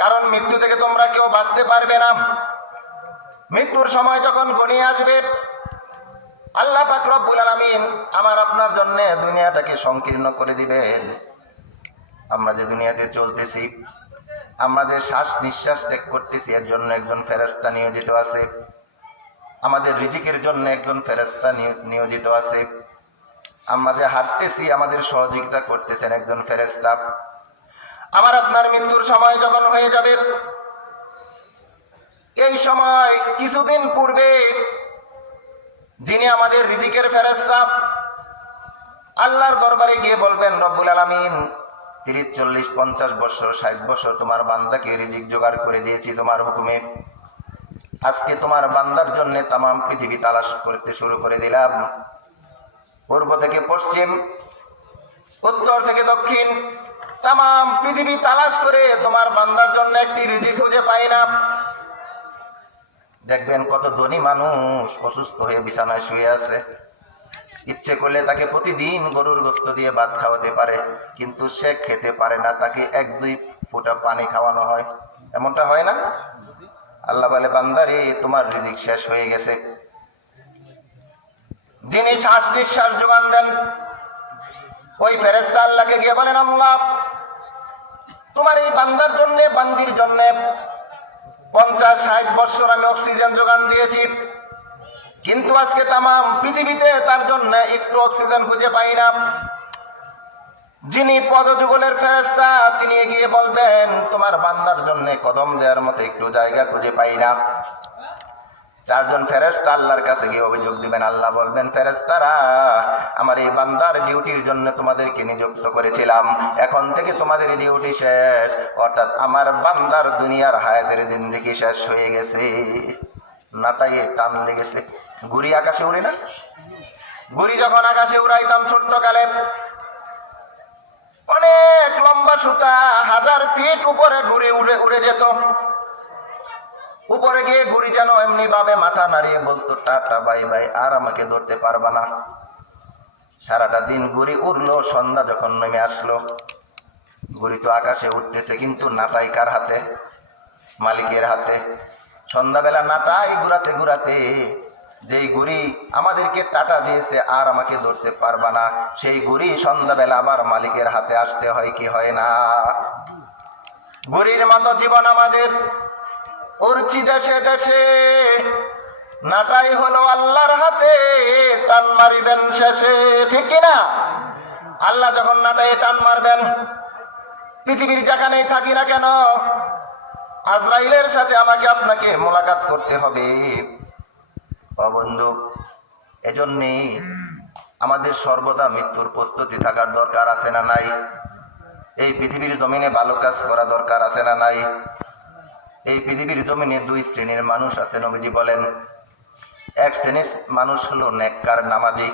কারণ মৃত্যু থেকে তোমরা কেউ বাঁচতে পারবে না। মৃত্যুর সময় যখন ঘনিয়ে আসবে, আল্লাহ পাক রব্বুল আলামিন আমার আপনার জন্য দুনিয়াটাকে সংকীর্ণ করে দিবেন। আমরা যে দুনিয়াতে চলতেছি, আমরা যে শ্বাস নিঃশ্বাস ত্যাগ করতেছি, এর জন্য একজন ফেরেশতা নিয়োজিত আছে। আমাদের রিজিকের জন্য একজন ফেরেশতা নিয়োজিত আছে। আমরা যে হাঁটতেছি, আমাদের সহযোগিতা করতেছেন একজন ফেরেশতা। আমার আপনার মৃত্যুর সময় যখন হয়ে যাবে, এই সময় কিছুদিন পূর্বে যিনি আমাদের রিজিকের ফেরেশতা, আল্লাহর দরবারে গিয়ে বলবেন, রব্বুল আলামিন 30, 40, 50 বছর, 60 বছর তোমার বান্দাকে রিজিক জোগাড় করে দিয়েছি তোমার হুকুমে। আজকে তোমার বান্দার জন্য তামাম পৃথিবী তালাশ করতে শুরু করে দিলাম। পূর্ব থেকে পশ্চিম, উত্তর থেকে দক্ষিণ, তামাম পৃথিবী তালাশ করে তোমার বান্দার জন্য একটি রিজিক খুঁজে পাই না। দেখবেন কত ধনী মানুষ অসুস্থ হয়ে বিছানায় শুয়ে আছে, ইচ্ছে করলে তাকে প্রতিদিন গরুর গোশত দিয়ে ভাত খাওয়াতে পারে, কিন্তু সে খেতে পারে না, তাকে 1-2 ফোঁটা পানি খাওয়ানো হয়। এমনটা হয় না? আল্লাহ বলে, বান্দারে তোমার রিজিক শেষ হয়ে গেছে। যিনি শ্বাস নিঃশ্বাস যোগান দেন, ওই ফেরেশতা আল্লাহকে গিয়ে বলেন, আল্লাহ তোমার এই বান্দার জন্য, বান্দির জন্য 50-60 বছর আমি অক্সিজেন যোগান দিয়েছি, কিন্তু আজকে তামাম পৃথিবীতে তার জন্য একটু অক্সিজেন খুঁজে পাই না। যিনি পদযুগলের ফেরেশতা, তিনি গিয়ে বলবেন, তোমার বান্দার জন্য কদম দেওয়ার মতো একটু জায়গা খুঁজে পাই না। 4 জন ফেরেশতা আল্লাহর কাছে গিয়ে অভিযোগ দিবেন। আল্লাহ বলবেন, ফেরেশতারা, আমার এই বান্দার ডিউটির জন্য তোমাদেরকে নিযুক্ত করেছিলাম, এখন থেকে তোমাদের ডিউটি শেষ, অর্থাৎ আমার বান্দার দুনিয়ার হায়াতের জিন্দেগি শেষ হয়ে গেছে। নাটাই টান লেগেছে। ঘুড়ি আকাশে উড়ে না? ঘুড়ি যখন আকাশে উড়াইতাম ছোট্ট কালে, অনেক লম্বা সুতা, 1000 ফিট উপরে ঘুরে উড়ে যেত। উপরে গিয়ে ঘুড়ি যেন এমনি ভাবে মাথা নাড়িয়ে বলতো, টাটা বাই বাই, আর আমাকে ধরতে পারবা না। সারাটা দিন ঘুড়ি উড়লো, সন্ধ্যা যখন নেমে আসলো, ঘুড়ি তো আকাশে উঠতেছে, কিন্তু নাটাই কার হাতে? মালিকের হাতে। সন্ধ্যাবেলা নাটাই ঘুরাতে ঘুরাতে যেই ঘুড়ি আমাদেরকে টাটা দিয়েছে, আর আমাকে ধরতে পারবা না, সেই ঘুড়ি সন্ধ্যাবেলা আবার মালিকের হাতে আসতে হয় কি হয় না? ঘুড়ির মতো জীবন আমাদের। উড়ছি দেশে দেশে, নাটাই হলো আল্লাহর হাতে, টান মারিবেন শেষে। ঠিক কিনা? আল্লাহ যখন নাটাই টান মারবেন, পৃথিবীর যেখানেই থাকি না কেন, আজরাইলের সাথে আমাকে আপনাকে মোলাকাত করতে হবে। ও বন্ধু, এজন্যে আমাদের সর্বদা মৃত্যুর প্রস্তুতি থাকার দরকার আছে না নাই? এই পৃথিবীর জমিনে ভালো কাজ করা দরকার আছে না নাই? এই পৃথিবীর জমিনে 2 শ্রেণীর মানুষ আছে, নবীজি বলেন। এক শ্রেণীর মানুষ হলো নেককার নামাজি,